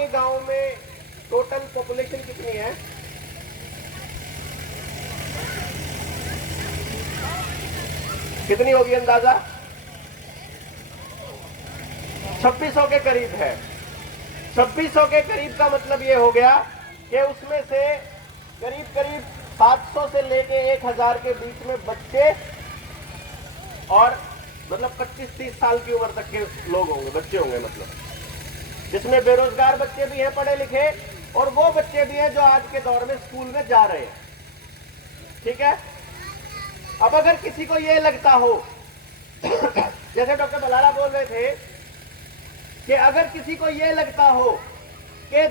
आपके गांव में टोटल पॉपुलेशन कितनी है? कितनी होगी अंदाजा? 2600 के करीब है। 2600 के करीब का मतलब ये हो गया कि उसमें से करीब करीब 700 से लेके 1000 के बीच में बच्चे और मतलब 25-30 साल की उम्र तक के लोग होंगे, बच्चे होंगे, मतलब जिसमें बेरोजगार बच्चे भी हैं, पढ़े लिखे, और वो बच्चे भी हैं जो आज के दौर में स्कूल में जा रहे हैं। ठीक है। अब अगर किसी को ये लगता हो जैसे डॉक्टर बल्हारा बोल रहे थे कि अगर किसी को ये लगता हो कि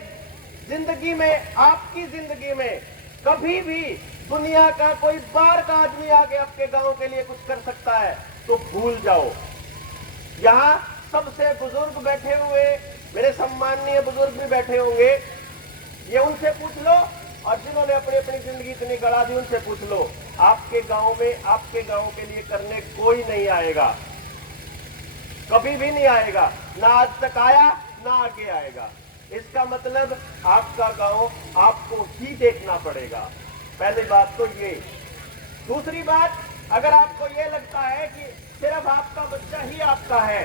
जिंदगी में, आपकी जिंदगी में कभी भी दुनिया का कोई बाहर का आदमी आके आपके गांव के लिए कुछ कर सकता है, तो भूल जाओ। यहां सबसे बुजुर्ग बैठे हुए, मेरे सम्माननीय बुजुर्ग भी बैठे होंगे, ये उनसे पूछ लो, और जिन्होंने अपनी अपनी जिंदगी इतनी गड़ा दी उनसे पूछ लो, आपके गांव में, आपके गांव के लिए करने कोई नहीं आएगा, कभी भी नहीं आएगा, ना आज तक आया ना आगे आएगा। इसका मतलब आपका गांव आपको ही देखना पड़ेगा। पहली बात तो ये। दूसरी बात, अगर आपको ये लगता है कि सिर्फ आपका बच्चा ही आपका है,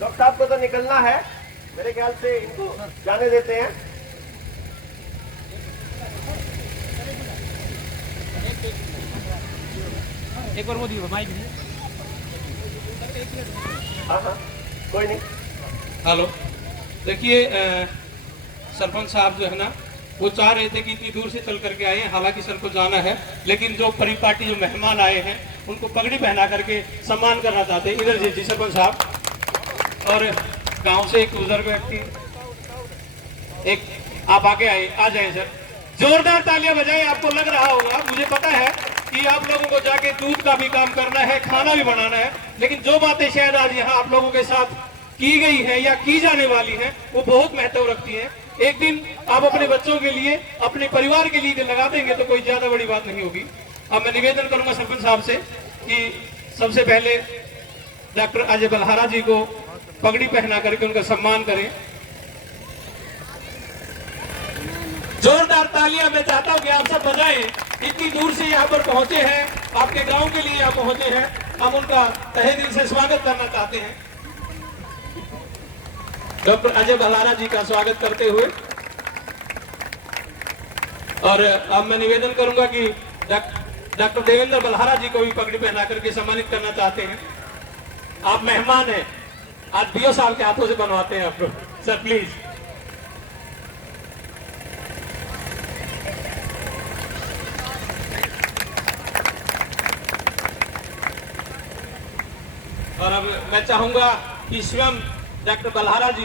डॉक्टर साहब को तो निकलना है, मेरे ख्याल से इनको जाने देते हैं। एक बार वो दी माइक। हाँ हाँ, कोई नहीं। हेलो, देखिए सरपंच साहब जो है ना, वो चाह रहे थे कि इतनी दूर से चल करके आए हैं, हालांकि सर को जाना है, लेकिन जो परिपाटी जो मेहमान आए हैं उनको पगड़ी पहना करके सम्मान करना चाहते हैं। इधर जी सरपंच साहब, और गांव से एक बुजुर्ग व्यक्ति, एक आप आगे आए, आ जाए सर, जोरदार तालियां बजाएं। आपको लग रहा होगा, मुझे पता है कि आप लोगों को जाके दूध का भी काम करना है, खाना भी बनाना है, लेकिन जो बातें शायद आज यहाँ आप लोगों के साथ की गई है या की जाने वाली है, वो बहुत महत्व रखती है। एक दिन आप अपने बच्चों के लिए, अपने परिवार के लिए लगा देंगे तो कोई ज्यादा बड़ी बात नहीं होगी। अब मैं निवेदन करूंगा सरपंच साहब से कि सबसे पहले डॉक्टर अजय बल्हारा जी को पगड़ी पहना करके उनका सम्मान करें। जोरदार तालियां मैं चाहता हूं कि आप सब बजाएं। इतनी दूर से यहाँ पर पहुंचे हैं, आपके गांव के लिए यहाँ पहुंचे हैं, हम उनका तहे दिल से स्वागत करना चाहते हैं। डॉक्टर अजय बल्हारा जी का स्वागत करते हुए, और अब मैं निवेदन करूंगा कि डॉक्टर देवेंद्र बल्हारा जी को भी पगड़ी पहना करके सम्मानित करना चाहते हैं। आप मेहमान हैं, आज बीओ साहब के हाथों से बनवाते हैं आप लोग, सर प्लीज। और अब मैं चाहूंगा कि स्वयं डॉक्टर बल्हारा जी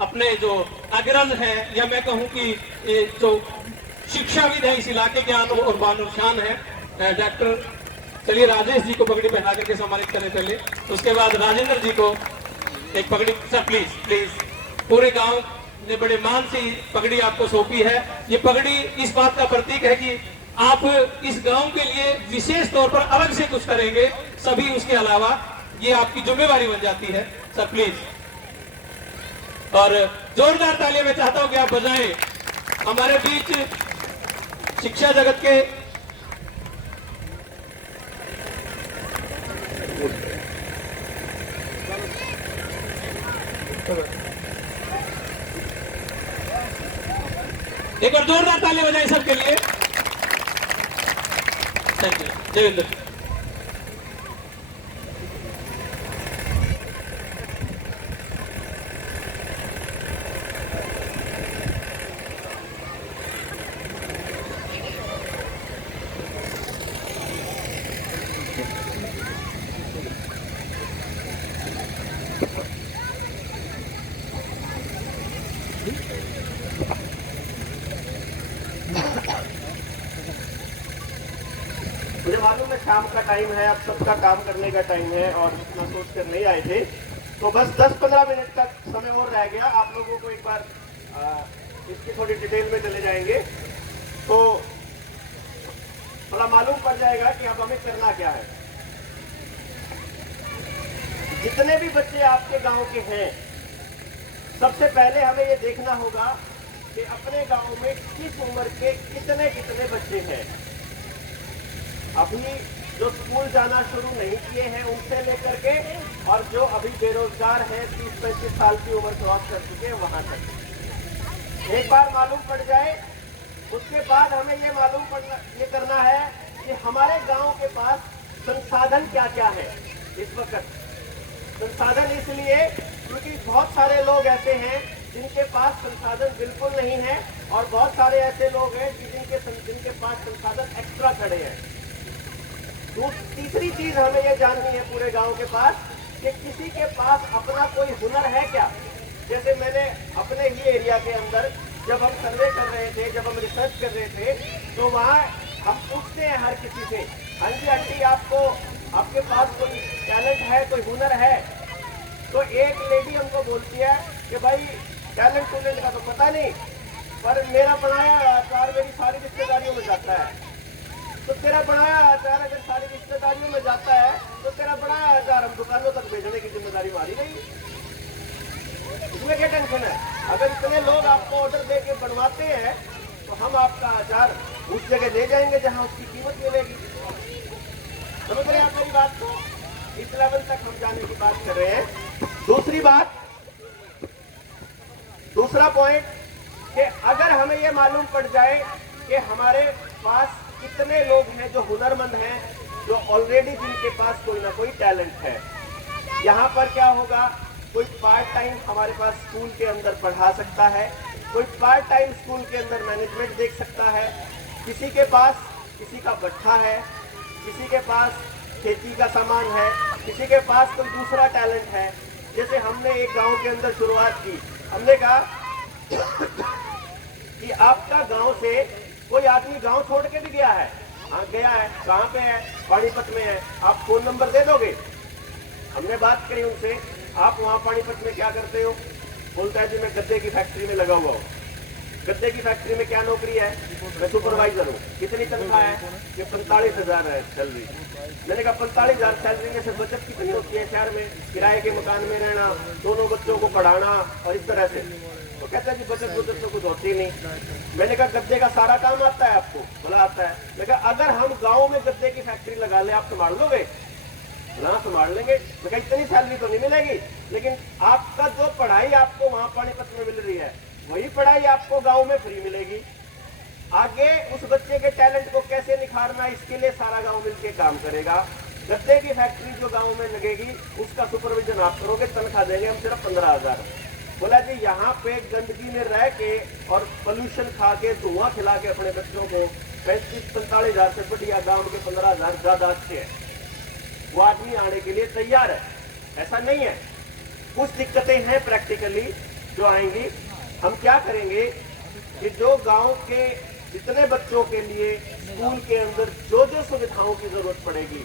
अपने जो अग्रज हैं, या मैं कहूं कि जो शिक्षाविद है इस इलाके के और बानुर शान है, डॉक्टर, चलिए राजेश जी को पगड़ी पहना करके सम्मानित करें पहले, उसके बाद राजेंद्र जी को एक पगड़ी, सर प्लीज प्लीज। पूरे गांव ने बड़े मान से पगड़ी आपको सौंपी है। ये पगड़ी इस बात का प्रतीक है कि आप इस गांव के लिए विशेष तौर पर अलग से कुछ करेंगे, सभी उसके अलावा ये आपकी जिम्मेवारी बन जाती है, सर प्लीज। और जोरदार तालियां मैं चाहता हूं कि आप बजाएं। हमारे बीच शिक्षा जगत के एक बार जोरदार तालियां बजाएं सबके लिए। Thank you Devendra. मुझे मालूम है शाम का टाइम है, आप सबका काम करने का टाइम है, और इतना सोच कर नहीं आए थे, तो बस 10-15 मिनट का समय और रह गया। आप लोगों को एक बार इसकी थोड़ी डिटेल में चले जाएंगे तो थोड़ा मालूम पड़ जाएगा कि अब हमें करना क्या है। जितने भी बच्चे आपके गांव के हैं, सबसे पहले हमें ये देखना होगा कि अपने गांव में किस उम्र के कितने कितने बच्चे हैं। अभी जो स्कूल जाना शुरू नहीं किए हैं उनसे लेकर के, और जो अभी बेरोजगार हैं 30-35 साल की उम्र क्रॉस कर चुके हैं वहां तक एक बार मालूम पड़ जाए। उसके बाद हमें ये करना है कि हमारे गांव के पास संसाधन क्या क्या है इस वक्त। संसाधन इसलिए क्योंकि बहुत सारे लोग ऐसे हैं जिनके पास संसाधन बिल्कुल नहीं है, और बहुत सारे ऐसे लोग हैं जिनके पास संसाधन एक्स्ट्रा खड़े हैं। तीसरी चीज हमें ये जाननी है पूरे गांव के पास कि किसी के पास अपना कोई हुनर है क्या। जैसे मैंने अपने ही एरिया के अंदर जब हम सर्वे कर रहे थे, जब हम रिसर्च कर रहे थे, तो वहाँ हम पूछते हैं हर किसी से, हाँ जी आंटी आपके पास कोई टैलेंट है, कोई हुनर है? तो एक लेडी हमको बोलती है कि भाई टैलेंट का तो पता नहीं, पर मेरा बनाया अचार मेरी सारी रिश्तेदारियों में जाता है। तो तेरा बनाया अचार अगर सारी रिश्तेदारियों में जाता है तो तेरा बनाया अचार हम दुकानों तक भेजने की जिम्मेदारी हमारी नहीं। इसमें क्या टेंशन है? अगर इतने लोग आपको ऑर्डर दे के बनवाते हैं तो हम आपका अचार उस जगह ले जाएंगे जहां उसकी कीमत मिलेगी। समझ रहे हैं आप मेरी बात को? इस लेवल तक हम जाने की बात कर रहे हैं। दूसरा पॉइंट कि अगर हमें ये मालूम पड़ जाए कि हमारे पास कितने लोग हैं जो हुनरमंद हैं, जो ऑलरेडी जिनके पास कोई ना कोई टैलेंट है, यहाँ पर क्या होगा, कोई पार्ट टाइम हमारे पास स्कूल के अंदर पढ़ा सकता है, कोई पार्ट टाइम स्कूल के अंदर मैनेजमेंट देख सकता है, किसी के पास किसी का भट्ठा है, किसी के पास खेती का सामान है, किसी के पास कोई दूसरा टैलेंट है। जैसे हमने एक गांव के अंदर शुरुआत की, हमने कहा कि आपका गांव से कोई आदमी गांव छोड़ के भी गया है। हाँ गया है, कहाँ पे है? पानीपत में है, आप फोन नंबर दे दोगे? हमने बात करी उनसे, आप वहाँ पानीपत में क्या करते हो? बोलता है जी मैं गद्दे की फैक्ट्री में लगा हुआ हूँ। गद्दे की फैक्ट्री में क्या नौकरी है? मैं सुपरवाइजर हूँ। कितनी तनख्वाह है? ये 45,000 है सैलरी। मैंने कहा 45,000 सैलरी में से बचत कितनी होती है शहर में? किराए के मकान में रहना, दोनों बच्चों को पढ़ाना और इस तरह से। तो कहता है जी बचत तो कुछ होती नहीं। मैंने कहा गद्दे का सारा काम आता है आपको? बोला आता है। मैं कहा अगर हम गाँव में गद्दे की फैक्ट्री लगा ले आप संभाल लोगे? ना संभाल लेंगे। मैं कहा इतनी सैलरी तो नहीं मिलेगी, लेकिन आपका जो पढ़ाई आपको वहाँ पानीपत में मिल रही है वही पढ़ाई आपको गांव में फ्री मिलेगी। आगे उस बच्चे के टैलेंट को कैसे निखारना, इसके लिए सारा गांव मिलकर काम करेगा। गद्दे की फैक्ट्री जो गांव में लगेगी उसका सुपरविजन आप करोगे, तनख्वाह देंगे हम सिर्फ 15,000। बोला जी यहाँ पे गंदगी में रह के और पोल्यूशन खा के धुआं खिला के अपने बच्चों को 35-45,000 से बढ़िया गाँव के 15,000 ज्यादा अच्छे है। वो आदमी आने के लिए तैयार है, ऐसा नहीं है। कुछ दिक्कतें हैं प्रैक्टिकली जो आएंगी। हम क्या करेंगे कि जो गांव के जितने बच्चों के लिए स्कूल के अंदर जो जो सुविधाओं की जरूरत पड़ेगी,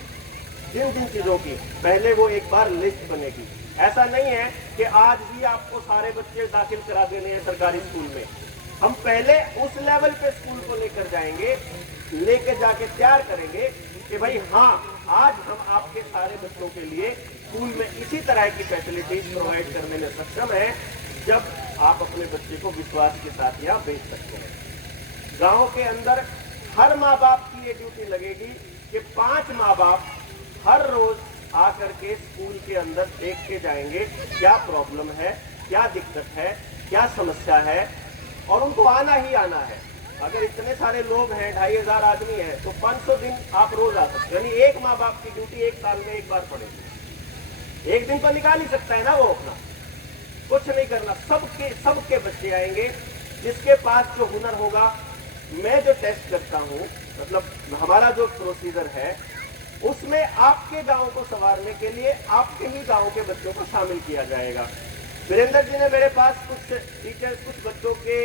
जिन जिन चीजों की, पहले वो एक बार लिस्ट बनेगी। ऐसा नहीं है कि आज ही आपको सारे बच्चे दाखिल करा देने हैं सरकारी स्कूल में। हम पहले उस लेवल पे स्कूल को लेकर जाएंगे, लेकर जाके तैयार करेंगे कि भाई हाँ आज हम आपके सारे बच्चों के लिए स्कूल में इसी तरह की फैसिलिटीज प्रोवाइड करने में सक्षम है, जब आप अपने बच्चे को विश्वास के साथ यहाँ भेज सकते हैं। गांव के अंदर हर माँ बाप की ये ड्यूटी लगेगी कि 5 माँ बाप हर रोज आकर के स्कूल के अंदर देख के जाएंगे क्या प्रॉब्लम है, क्या दिक्कत है, क्या समस्या है, और उनको आना ही आना है। अगर इतने सारे लोग हैं, 2,500 आदमी हैं, तो 500 दिन आप रोज आ सकते हैं। यानी एक माँ बाप की ड्यूटी एक साल में एक बार पड़ेगी। एक दिन तो निकाल ही सकता है ना वो अपना, कुछ नहीं करना। सबके बच्चे आएंगे जिसके पास जो हुनर होगा। मैं जो टेस्ट करता हूँ, मतलब हमारा जो प्रोसीजर है, उसमें आपके गांव को संवारने के लिए आपके ही गांव के बच्चों को शामिल किया जाएगा। वीरेंद्र जी ने मेरे पास कुछ टीचर्स, कुछ बच्चों के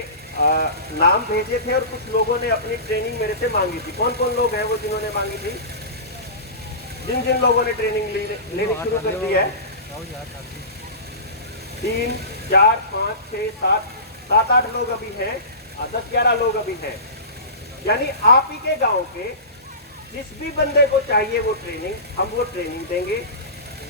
नाम भेजे थे और कुछ लोगों ने अपनी ट्रेनिंग मेरे से मांगी थी। कौन कौन लोग हैं वो जिन्होंने मांगी थी? जिन लोगों ने ट्रेनिंग लेनी शुरू कर दी है, 3, 4, 5, 6, 7, 8 लोग अभी हैं, 10-11 लोग अभी हैं। यानी आप ही के गांव के जिस भी बंदे को चाहिए वो ट्रेनिंग, हम वो ट्रेनिंग देंगे।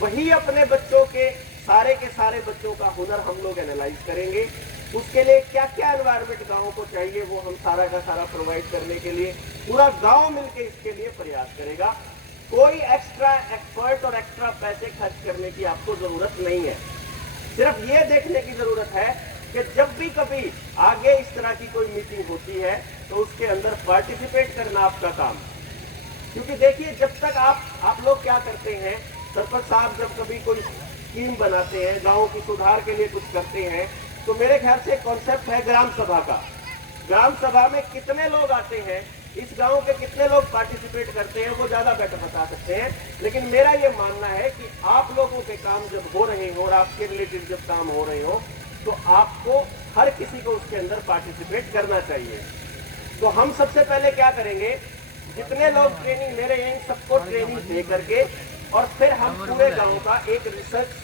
वही अपने बच्चों के सारे के सारे बच्चों का हुनर हम लोग एनालाइज करेंगे। उसके लिए क्या क्या एनवायरमेंट गाँव को चाहिए वो हम सारा का सारा प्रोवाइड करने के लिए पूरा गाँव मिलकर इसके लिए प्रयास करेगा। कोई एक्स्ट्रा एक्सपर्ट और एक्स्ट्रा पैसे खर्च करने की आपको जरूरत नहीं है। सिर्फ ये देखने की जरूरत है कि जब भी कभी आगे इस तरह की कोई मीटिंग होती है तो उसके अंदर पार्टिसिपेट करना आपका काम। क्योंकि देखिए, जब तक आप लोग क्या करते हैं, सरपंच साहब जब कभी कोई स्कीम बनाते हैं, गांव की सुधार के लिए कुछ करते हैं, तो मेरे ख्याल से कॉन्सेप्ट है ग्राम सभा का। ग्राम सभा में कितने लोग आते हैं, इस गांव के कितने लोग पार्टिसिपेट करते हैं, वो ज्यादा बेटर बता सकते हैं। लेकिन मेरा ये मानना है कि आप लोगों के काम जब हो रहे हो और आपके रिलेटेड जब काम हो रहे हो तो आपको हर किसी को उसके अंदर पार्टिसिपेट करना चाहिए। तो हम सबसे पहले क्या करेंगे, जितने लोग ट्रेनिंग मेरे यहीं सबको ट्रेनिंग दे करके और फिर हम पूरे गांव का एक रिसर्च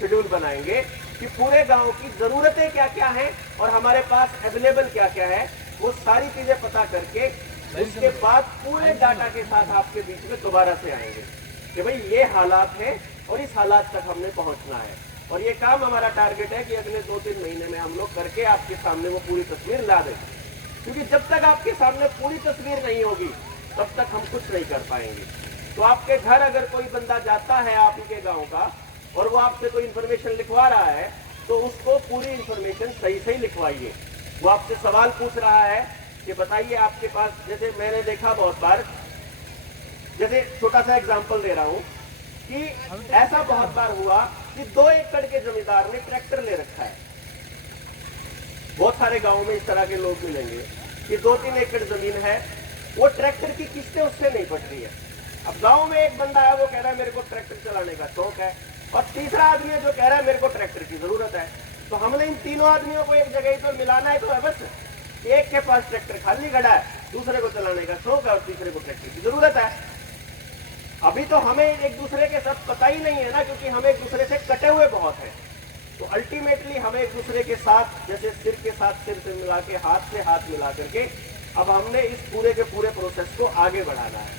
शेड्यूल बनाएंगे कि पूरे गांव की जरूरतें क्या क्या हैं और हमारे पास अवेलेबल क्या क्या है, वो सारी चीजें पता करके उसके बाद पूरे डाटा के साथ आपके बीच में दोबारा से आएंगे कि भाई ये हालात है और इस हालात तक हमने पहुंचना है। और ये काम हमारा टारगेट है कि अगले 2-3 महीने में हम लोग करके आपके सामने वो पूरी तस्वीर ला देंगे। क्योंकि जब तक आपके सामने पूरी तस्वीर नहीं होगी तब तक हम कुछ नहीं कर पाएंगे। तो आपके घर अगर कोई बंदा जाता है आप ही के गाँव का और वो आपसे कोई इन्फॉर्मेशन लिखवा रहा है तो उसको पूरी इन्फॉर्मेशन सही सही लिखवाइए। वो आपसे सवाल पूछ रहा है कि बताइए आपके पास, जैसे मैंने देखा बहुत बार, जैसे छोटा सा एग्जांपल दे रहा हूं कि ऐसा बहुत बार हुआ कि 2 एकड़ के जमींदार ने ट्रैक्टर ले रखा है। बहुत सारे गांवों में इस तरह के लोग मिलेंगे कि 2-3 एकड़ जमीन है, वो ट्रैक्टर की किस्तें उससे नहीं पट रही है। अब गांव में एक बंदा है, वो कह रहा है मेरे को ट्रैक्टर चलाने का शौक है, और तीसरा आदमी है जो कह रहा है मेरे को ट्रैक्टर की जरूरत है। तो हमने इन तीनों आदमियों को एक जगह पर मिलाना है। तो है बस एक के पास ट्रैक्टर खाली खड़ा है, दूसरे को चलाने का शौक है और तीसरे को ट्रैक्टर की जरूरत है। अभी तो हमें एक दूसरे के साथ पता ही नहीं है ना, क्योंकि हम एक दूसरे से कटे हुए बहुत हैं। तो अल्टीमेटली हमें एक दूसरे के साथ जैसे सिर के साथ सिर से मिला के हाथ से हाथ मिला करके अब हमने इस पूरे के पूरे प्रोसेस को आगे बढ़ाना है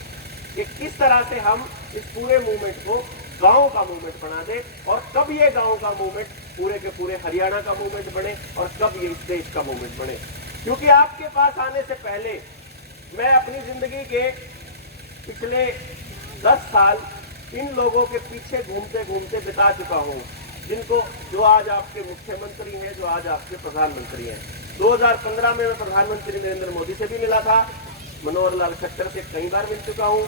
कि किस तरह से हम इस पूरे मूवमेंट को गांव का मूवमेंट बना दे और कब ये गांव का मूवमेंट पूरे के पूरे हरियाणा का मूवमेंट बने और कब ये इस देश का मूवमेंट बने। क्योंकि आपके पास आने से पहले मैं अपनी जिंदगी के पिछले 10 साल इन लोगों के पीछे घूमते घूमते बिता चुका हूं, जिनको जो आज आपके मुख्यमंत्री हैं, जो आज आपके प्रधानमंत्री हैं। 2015 में मैं प्रधानमंत्री नरेंद्र मोदी से भी मिला था, मनोहर लाल खट्टर से कई बार मिल चुका हूं,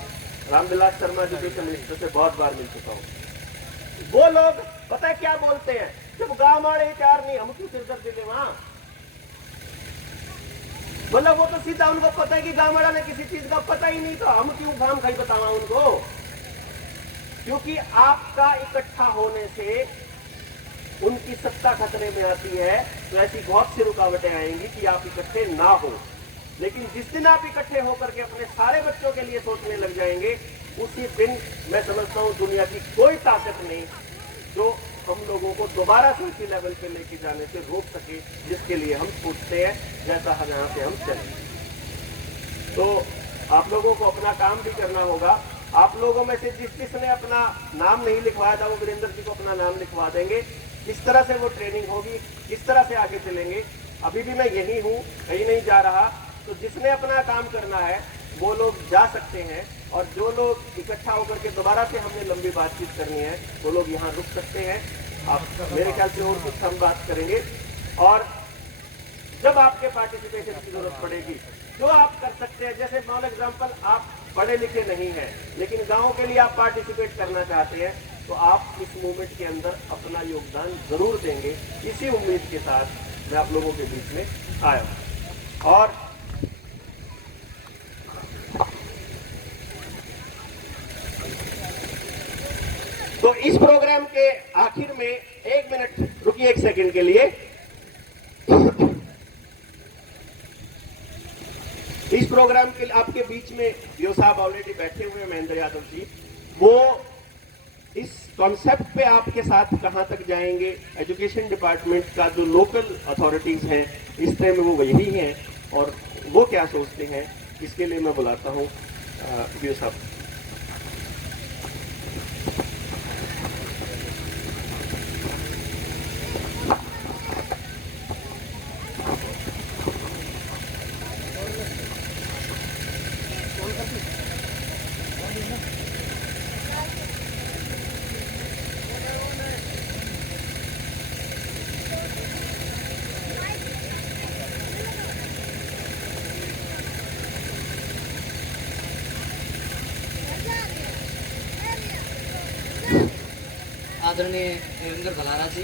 रामविलास शर्मा एजुकेशन मिनिस्टर से बहुत बार मिल चुका हूं। वो लोग पता है क्या बोलते हैं, जब गांव वाले चार नहीं हम क्यों सिरदर्द ले वहां, मतलब वो तो सीधा उनको पता है कि गांव वाला ने किसी चीज का पता ही नहीं, तो हम क्यों काम खाई बतावा उनको। क्योंकि आपका इकट्ठा होने से उनकी सत्ता खतरे में आती है, तो ऐसी बहुत सी रुकावटें आएंगी कि आप इकट्ठे ना हो। लेकिन जिस दिन आप इकट्ठे होकर के अपने सारे बच्चों के लिए सोचने लग जाएंगे, उसी दिन मैं समझता हूं दुनिया की कोई ताकत नहीं जो हम लोगों को दोबारा से उसी लेवल पे लेके जाने से रोक सके जिसके लिए हम सोचते हैं, जैसा यहाँ से हम चलें। तो आप लोगों को अपना काम भी करना होगा। आप लोगों में से जिसने अपना नाम नहीं लिखवाया था वो वीरेंद्र जी को अपना नाम लिखवा देंगे। किस तरह से वो ट्रेनिंग होगी, किस तरह से आगे चलेंगे। अभी भी मैं यही हूँ, कहीं नहीं जा रहा। तो जिसने अपना काम करना है वो लोग जा सकते हैं, और जो लोग इकट्ठा होकर के दोबारा से हमने लंबी बातचीत करनी है वो लोग यहाँ रुक सकते हैं। आप मेरे ख्याल से और कुछ हम बात करेंगे, और जब आपके पार्टिसिपेशन की जरूरत पड़ेगी जो आप कर सकते हैं, जैसे फॉर एग्जाम्पल आप पढ़े लिखे नहीं हैं लेकिन गाँव के लिए आप पार्टिसिपेट करना चाहते हैं, तो आप इस मूवमेंट के अंदर अपना योगदान जरूर देंगे। इसी उम्मीद के साथ मैं आप लोगों के बीच में आया हूँ। और तो इस प्रोग्राम के आखिर में 1 मिनट रुकिए, 1 सेकंड के लिए। इस प्रोग्राम के आपके बीच में यो साहब ऑलरेडी बैठे हुए हैं, महेंद्र यादव जी, वो इस कॉन्सेप्ट पे आपके साथ कहां तक जाएंगे। एजुकेशन डिपार्टमेंट का जो लोकल अथॉरिटीज हैं इस तरह में वो यही हैं, और वो क्या सोचते हैं इसके लिए मैं बुलाता हूं यो साहब। आदरणीय देवेंद्र भलारा जी,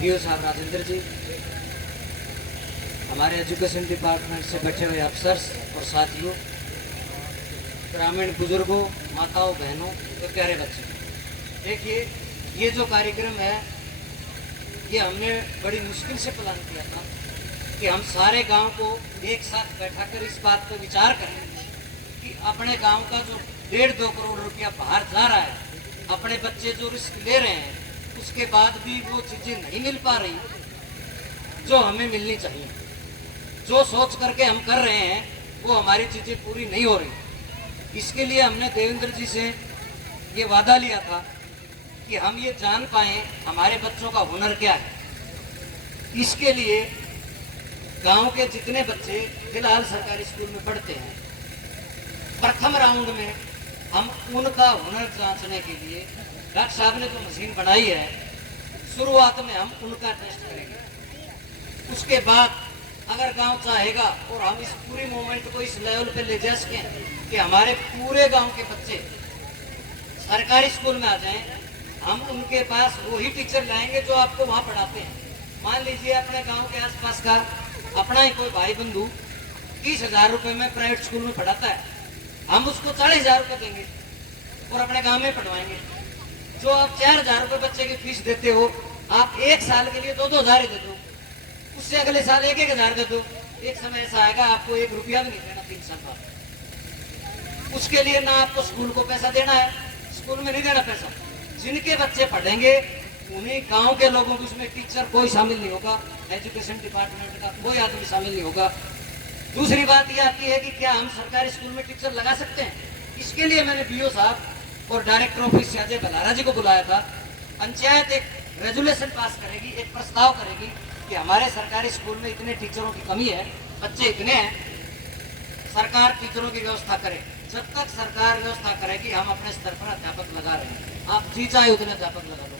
बीओ साहब राजेंद्र जी, हमारे एजुकेशन डिपार्टमेंट से बैठे हुए अफसर्स और साथियों, ग्रामीण बुजुर्गों, माताओं, बहनों और प्यारे बच्चों, देखिए ये जो कार्यक्रम है ये हमने बड़ी मुश्किल से प्लान किया था कि हम सारे गांव को एक साथ बैठाकर इस बात पर विचार करें कि अपने गांव का जो 1.5-2 करोड़ रुपया बाहर जा रहा है, अपने बच्चे जो रिस्क ले रहे हैं, उसके बाद भी वो चीज़ें नहीं मिल पा रही जो हमें मिलनी चाहिए। जो सोच करके हम कर रहे हैं वो हमारी चीज़ें पूरी नहीं हो रही। इसके लिए हमने देवेंद्र जी से ये वादा लिया था कि हम ये जान पाएं हमारे बच्चों का हुनर क्या है। इसके लिए गांव के जितने बच्चे फिलहाल सरकारी स्कूल में पढ़ते हैं, प्रथम राउंड में हम उनका हुनर जांचने के लिए डॉक्टर साहब ने जो मशीन बनाई है, शुरुआत में हम उनका टेस्ट करेंगे। उसके बाद अगर गांव चाहेगा और हम इस पूरी मूवमेंट को इस लेवल पे ले जा सकें कि हमारे पूरे गांव के बच्चे सरकारी स्कूल में आ जाएं, हम उनके पास वही टीचर लाएंगे जो आपको वहाँ पढ़ाते हैं। मान लीजिए अपने गांव के आसपास का अपना ही कोई भाई बंधु 30,000 रुपये में प्राइवेट स्कूल में पढ़ाता है, हम उसको 40,000 रुपये देंगे और अपने गांव में पढ़वाएंगे। जो आप 4,000 रुपये बच्चे की फीस देते हो, आप एक साल के लिए 2-2 हज़ार ही दे दो, उससे अगले साल 1-1 हज़ार दे दो। एक समय ऐसा आएगा आपको 1 रुपया भी नहीं देना 3 साल बाद। उसके लिए ना आपको स्कूल को पैसा देना है, स्कूल में नहीं देना पैसा। जिनके बच्चे पढ़ेंगे उन्हीं गांव के लोगों को, उसमें टीचर कोई शामिल नहीं होगा, एजुकेशन डिपार्टमेंट का कोई आदमी शामिल नहीं होगा। दूसरी बात यह आती है कि क्या हम सरकारी स्कूल में टीचर लगा सकते हैं? इसके लिए मैंने बीओ साहब और डायरेक्टर ऑफिस अजय बलारा जी को बुलाया था। पंचायत एक रेजुलेशन पास करेगी, एक प्रस्ताव करेगी कि हमारे सरकारी स्कूल में इतने टीचरों की कमी है, बच्चे इतने हैं, सरकार टीचरों की व्यवस्था करे। जब तक सरकार व्यवस्था करेगी हम अपने स्तर पर अध्यापक लगा रहे हैं, आप जी चाहे उतने अध्यापक लगा दो,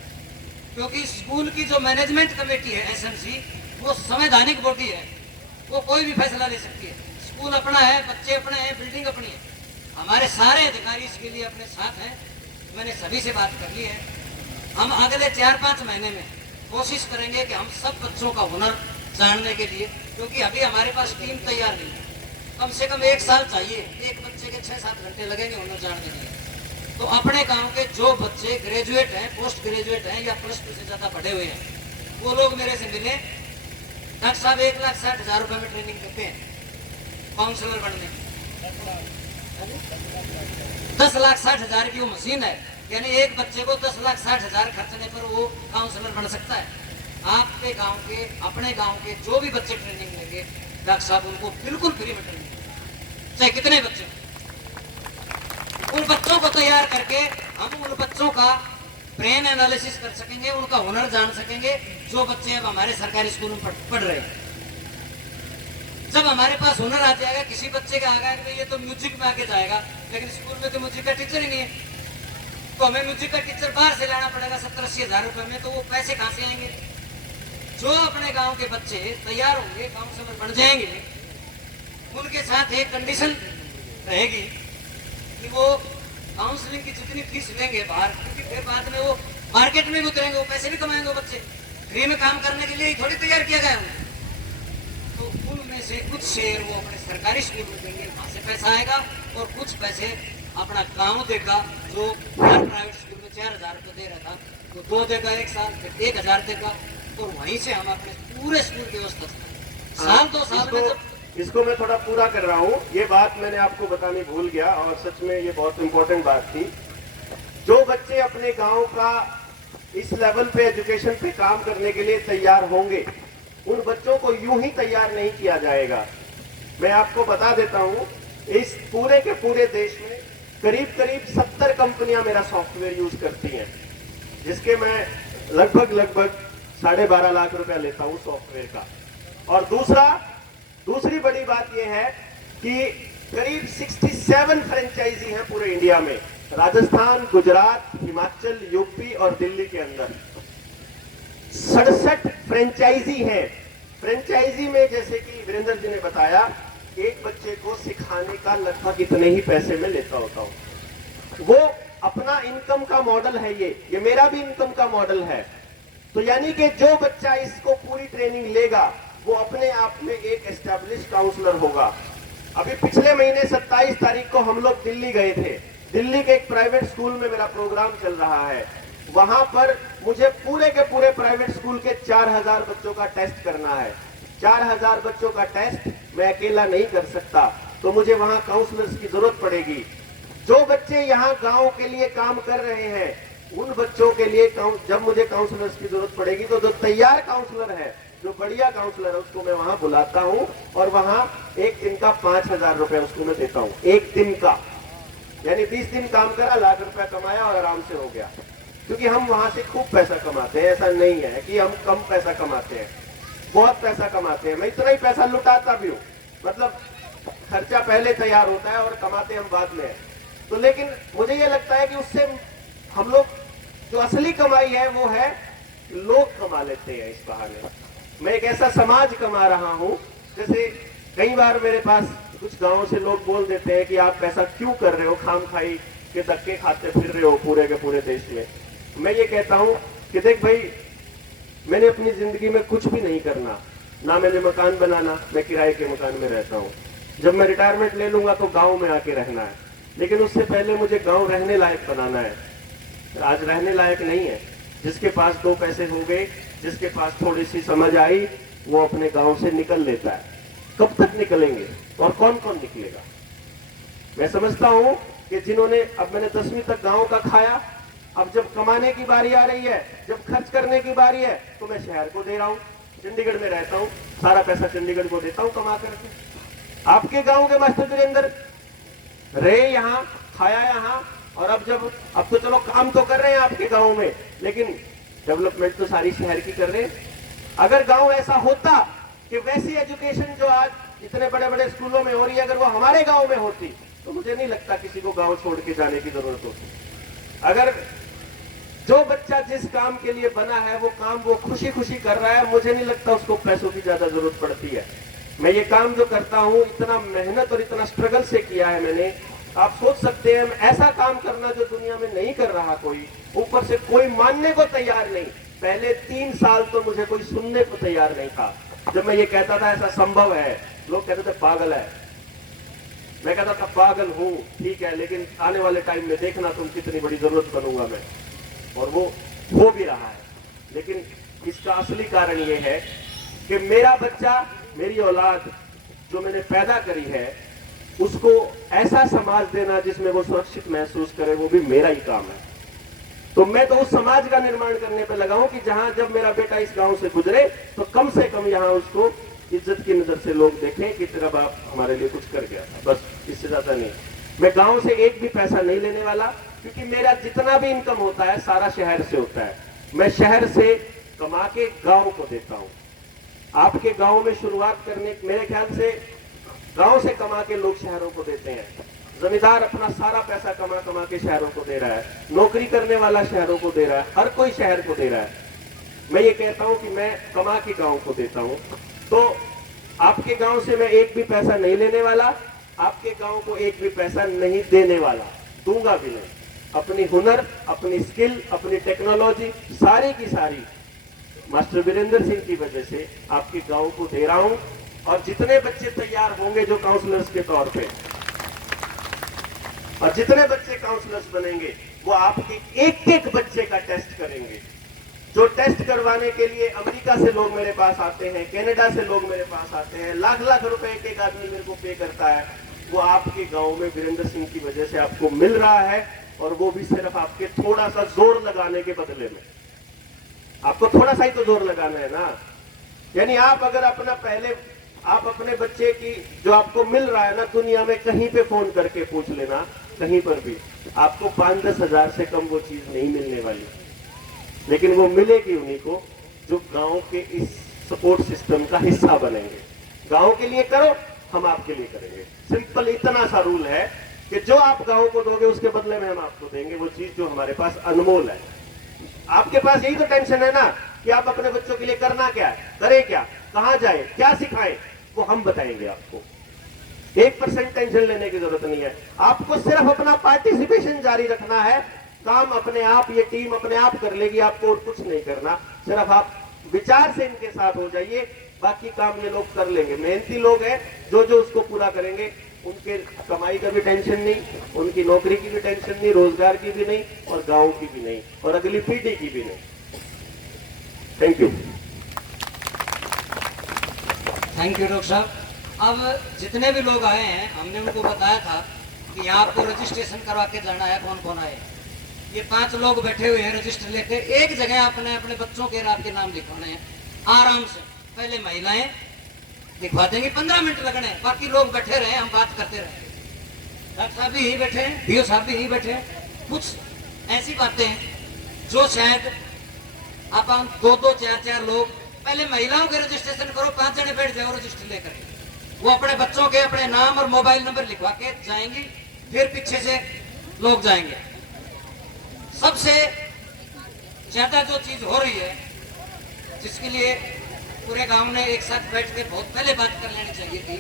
क्योंकि स्कूल की जो मैनेजमेंट कमेटी है एसएमसी, वो संवैधानिक बॉडी है, वो कोई भी फैसला ले सकती है। स्कूल अपना है, बच्चे अपने हैं, बिल्डिंग अपनी है, हमारे सारे अधिकारी इसके लिए अपने साथ हैं। मैंने सभी से बात कर ली है। हम अगले 4-5 महीने में कोशिश करेंगे कि हम सब बच्चों का हुनर जानने के लिए, क्योंकि अभी हमारे पास टीम तैयार नहीं है, कम से कम 1 साल चाहिए, एक बच्चे के 6-7 घंटे लगेंगे हुनर जानने के लिए। तो अपने गांव के जो बच्चे ग्रेजुएट हैं, पोस्ट ग्रेजुएट हैं या +2 से ज़्यादा पढ़े हुए हैं, वो लोग मेरे से मिले। डॉक्टर साहब 1,60,000 रुपये में ट्रेनिंग देते हैं काउंसलर बनने की। 10,60,000 की वो मशीन है, यानी एक बच्चे को 10,60,000 खर्चने पर वो काउंसलर बन सकता है। आपके गांव के, अपने गांव के जो भी बच्चे ट्रेनिंग लेंगे, डॉक्टर साहब उनको बिल्कुल फ्री में ट्रेनिंग देंगे, चाहे कितने बच्चे। उन बच्चों को तैयार करके हम उन बच्चों का ब्रेन एनालिसिस कर सकेंगे, उनका हुनर जान सकेंगे, जो बच्चे अब हमारे सरकारी स्कूल में पढ़ रहे हैं। जब हमारे पास हुनर आ जाएगा, किसी बच्चे का आएगा कि ये तो म्यूजिक में आगे जाएगा, लेकिन स्कूल में तो म्यूजिक का टीचर ही नहीं है, तो हमें म्यूजिक का टीचर बाहर से लाना पड़ेगा 70-80 हज़ार रुपये में, तो वो पैसे कहाँ से आएंगे? जो अपने गांव के बच्चे तैयार होंगे, काउंसलर बन जाएंगे, उनके साथ एक कंडीशन रहेगी कि वो काउंसलिंग की जितनी फीस लेंगे बाहर, क्योंकि फिर बाद में वो मार्केट में भी उतरेंगे, वो पैसे भी कमाएंगे। वो बच्चे फ्री में काम करने के लिए ही थोड़ी तैयार किया गया उन्हें, तो उनमें से कुछ शेयर वो अपने सरकारी स्कूल में देंगे, वहाँ से पैसा आएगा, और कुछ पैसे अपना गाँव देगा, जो हर प्राइवेट स्कूल में 4,000 रुपये दे रहा था, वो 2 देगा 1 साल, फिर 1,000 देगा, और वहीं से हम अपने पूरे स्कूल की व्यवस्था साल 2 साल में। इसको मैं थोड़ा पूरा कर रहा हूँ। ये बात मैंने आपको बतानी भूल गया, और सच में ये बहुत इंपॉर्टेंट बात थी। जो बच्चे अपने गांव का इस लेवल पे एजुकेशन पे काम करने के लिए तैयार होंगे, उन बच्चों को यूं ही तैयार नहीं किया जाएगा। मैं आपको बता देता हूँ, इस पूरे के पूरे देश में करीब 70 कंपनियां मेरा सॉफ्टवेयर यूज करती हैं, जिसके मैं लगभग 12.5 लाख रुपया लेता हूँ सॉफ्टवेयर का। और दूसरी बड़ी बात यह है कि करीब 67 फ्रेंचाइजी हैं पूरे इंडिया में, राजस्थान, गुजरात, हिमाचल, यूपी और दिल्ली के अंदर 67 फ्रेंचाइजी हैं। फ्रेंचाइजी में, जैसे कि वीरेंद्र जी ने बताया, एक बच्चे को सिखाने का लगभग इतने ही पैसे में लेता होता हूं। वो अपना इनकम का मॉडल है, ये मेरा भी इनकम का मॉडल है। तो यानी कि जो बच्चा इसको पूरी ट्रेनिंग लेगा वो अपने आप में एक एस्टैब्लिश काउंसलर होगा। अभी पिछले महीने 27 तारीख को हम लोग दिल्ली गए थे। दिल्ली के एक प्राइवेट स्कूल में मेरा प्रोग्राम चल रहा है। वहां पर मुझे पूरे के पूरे प्राइवेट स्कूल के 4000 बच्चों का टेस्ट करना है। 4000 बच्चों का टेस्ट मैं अकेला नहीं कर सकता, तो मुझे वहां काउंसलर्स की जरूरत पड़ेगी। जो बच्चे यहाँ गांव के लिए काम कर रहे हैं उन बच्चों के लिए जब मुझे काउंसलर्स की जरूरत पड़ेगी तो जो तैयार काउंसलर है, जो बढ़िया काउंसलर है, उसको मैं वहां बुलाता हूं और वहां एक दिन का 5000 रुपए उसको मैं देता हूं। एक दिन का, यानी 20 दिन काम करा, लाख रुपया कमाया और आराम से हो गया। क्योंकि हम वहां से खूब पैसा कमाते हैं, ऐसा नहीं है कि हम कम पैसा कमाते हैं, बहुत पैसा कमाते हैं। मैं इतना ही पैसा लुटाता भी हूँ, मतलब खर्चा पहले तैयार होता है और कमाते हम बाद में। तो लेकिन मुझे ये लगता है कि उससे हम लोग जो असली कमाई है वो है लोग कमा लेते हैं इस बहाने। मैं एक ऐसा समाज कमा रहा हूँ, जैसे कई बार मेरे पास कुछ गांवों से लोग बोल देते हैं कि आप ऐसा क्यों कर रहे हो, खाम खाई के धक्के खाते फिर रहे हो पूरे के पूरे देश में। मैं ये कहता हूँ कि देख भाई, मैंने अपनी जिंदगी में कुछ भी नहीं करना, ना मैंने मकान बनाना, मैं किराए के मकान में रहता हूँ। जब मैं रिटायरमेंट ले लूंगा तो गांव में आके रहना है, लेकिन उससे पहले मुझे गांव रहने लायक बनाना है। आज रहने लायक नहीं है। जिसके पास 2 पैसे हो गए, जिसके पास थोड़ी सी समझ आई, वो अपने गांव से निकल लेता है। कब तक निकलेंगे और कौन कौन निकलेगा? मैं समझता हूं कि जिन्होंने, अब मैंने 10वीं तक गांव का खाया, अब जब कमाने की बारी आ रही है, जब खर्च करने की बारी है, तो मैं शहर को दे रहा हूं। चंडीगढ़ में रहता हूं, सारा पैसा चंडीगढ़ को देता हूं कमा करके। आपके गांव के मास्टर वीरेंद्र रहे यहाँ, खाया यहाँ, और अब तो चलो काम तो कर रहे हैं आपके गांव में, लेकिन डेवलपमेंट तो सारी शहर की कर रहे हैं। अगर गांव ऐसा होता कि वैसी एजुकेशन जो आज इतने बड़े बड़े स्कूलों में हो रही है, अगर वो हमारे गांव में होती तो मुझे नहीं लगता किसी को गांव छोड़ के जाने की जरूरत होती। अगर जो बच्चा जिस काम के लिए बना है वो काम वो खुशी खुशी कर रहा है, मुझे नहीं लगता उसको पैसों की ज्यादा जरूरत पड़ती है। मैं ये काम जो करता हूँ इतना मेहनत और इतना स्ट्रगल से किया है मैंने। आप सोच सकते हैं ऐसा काम करना जो दुनिया में नहीं कर रहा कोई, ऊपर से कोई मानने को तैयार नहीं। पहले 3 साल तो मुझे कोई सुनने को तैयार नहीं था। जब मैं ये कहता था ऐसा संभव है, लोग कहते थे पागल है। मैं कहता था पागल हूँ, ठीक है, लेकिन आने वाले टाइम में देखना तुम कितनी बड़ी जरूरत बनूंगा मैं। और वो हो भी रहा है। लेकिन इसका असली कारण ये है कि मेरा बच्चा, मेरी औलाद जो मैंने पैदा करी है, उसको ऐसा समाज देना जिसमें वो सुरक्षित महसूस करे, वो भी मेरा ही काम है। तो मैं तो उस समाज का निर्माण करने पे लगा हूं कि जहां जब मेरा बेटा इस गांव से गुजरे तो कम से कम यहां उसको इज्जत की नजर से लोग देखें कि तेरा बाप हमारे लिए कुछ कर गया था, बस इससे ज्यादा नहीं। मैं गांव से एक भी पैसा नहीं लेने वाला, क्योंकि मेरा जितना भी इनकम होता है सारा शहर से होता है। मैं शहर से कमा के गांव को देता हूं। आपके गांव में शुरुआत करने, मेरे ख्याल से गांव से कमा के लोग शहरों को देते हैं। जमींदार अपना सारा पैसा कमा कमा के शहरों को दे रहा है, नौकरी करने वाला शहरों को दे रहा है, हर कोई शहर को दे रहा है। मैं ये कहता हूं कि मैं कमा के गांव को देता हूं। तो आपके गांव से मैं एक भी पैसा नहीं लेने वाला, आपके गांव को एक भी पैसा नहीं देने वाला, दूंगा भी नहीं। अपनी हुनर, अपनी स्किल, अपनी टेक्नोलॉजी सारी की सारी मास्टर वीरेंद्र सिंह की वजह से आपके गांव को दे रहा हूं। और जितने बच्चे तैयार होंगे जो काउंसलर्स के तौर पे, और जितने बच्चे काउंसलर्स बनेंगे, वो आपके एक एक बच्चे का टेस्ट करेंगे। जो टेस्ट करवाने के लिए अमेरिका से लोग मेरे पास आते हैं, कनाडा से लोग मेरे पास आते हैं, लाख लाख रुपए एक एक आदमी मेरे को पे करता है, वो आपके गांव में वीरेंद्र सिंह की वजह से आपको मिल रहा है। और वो भी सिर्फ आपके थोड़ा सा जोर लगाने के बदले में। आपको थोड़ा सा ही तो जोर लगाना है ना। यानी आप अगर आप अपने बच्चे की जो आपको मिल रहा है ना, दुनिया में कहीं पे फोन करके पूछ लेना, कहीं पर भी आपको 5-10 हजार से कम वो चीज नहीं मिलने वाली। लेकिन वो मिलेगी उन्हीं को जो गांव के इस सपोर्ट सिस्टम का हिस्सा बनेंगे। गांव के लिए करो, हम आपके लिए करेंगे। सिंपल इतना सा रूल है कि जो आप गांव को दोगे उसके बदले में हम आपको देंगे वो चीज जो हमारे पास अनमोल है। आपके पास यही तो टेंशन है ना कि आप अपने बच्चों के लिए करना क्या है, करें क्या, कहां जाए, क्या सिखाएं, वो हम बताएंगे आपको। 1% टेंशन लेने की जरूरत नहीं है। आपको सिर्फ अपना पार्टिसिपेशन जारी रखना है, काम अपने आप, ये टीम अपने आप कर लेगी, आपको और कुछ नहीं करना। सिर्फ आप विचार से इनके साथ हो जाइए, बाकी काम ये लोग कर लेंगे। मेहनती लोग हैं, जो जो उसको पूरा करेंगे, उनके कमाई का भी टेंशन नहीं, उनकी नौकरी की भी टेंशन नहीं, रोजगार की भी नहीं, और गांव की भी नहीं, और अगली पीढ़ी की भी नहीं। Thank you. Thank you doctor साहब। अब जितने भी लोग आए हैं, हमने उनको बताया था कि यहाँ आपको रजिस्ट्रेशन करवा के जाना है। कौन कौन आए? ये 5 लोग बैठे हुए हैं रजिस्टर लेके। एक जगह आपने अपने बच्चों के और आपके नाम लिखवाने हैं आराम से। पहले महिलाएं लिखवा देंगे, 15 मिनट लगने हैं, बाकी लोग बैठे रहे, हम बात करते रहे। डॉक्टर साहब भी यहीं बैठे हैं, बीओ साहब भी यहीं बैठे हैं। कुछ ऐसी बातें हैं जो शायद आप 2-2, 4-4 लोग, पहले महिलाओं के रजिस्ट्रेशन करो, 5 जने बैठ जाओ रजिस्टर लेकर। वो अपने बच्चों के अपने नाम और मोबाइल नंबर लिखवा के जाएंगी, फिर पीछे से लोग जाएंगे। सबसे ज्यादा जो चीज हो रही है, जिसके लिए पूरे गांव ने एक साथ बैठ के बहुत पहले बात कर लेनी चाहिए थी,